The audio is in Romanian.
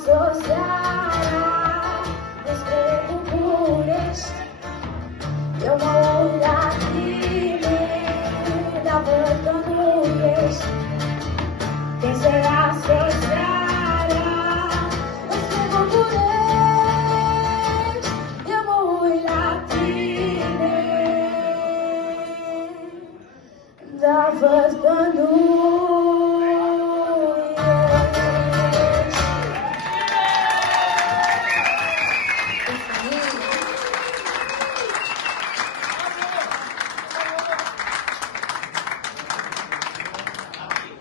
seara despre București. Eu mă uit la tine, dar văd că nu ești. Când se lasă seara despre București, eu mă uit la tine, dar văd că nu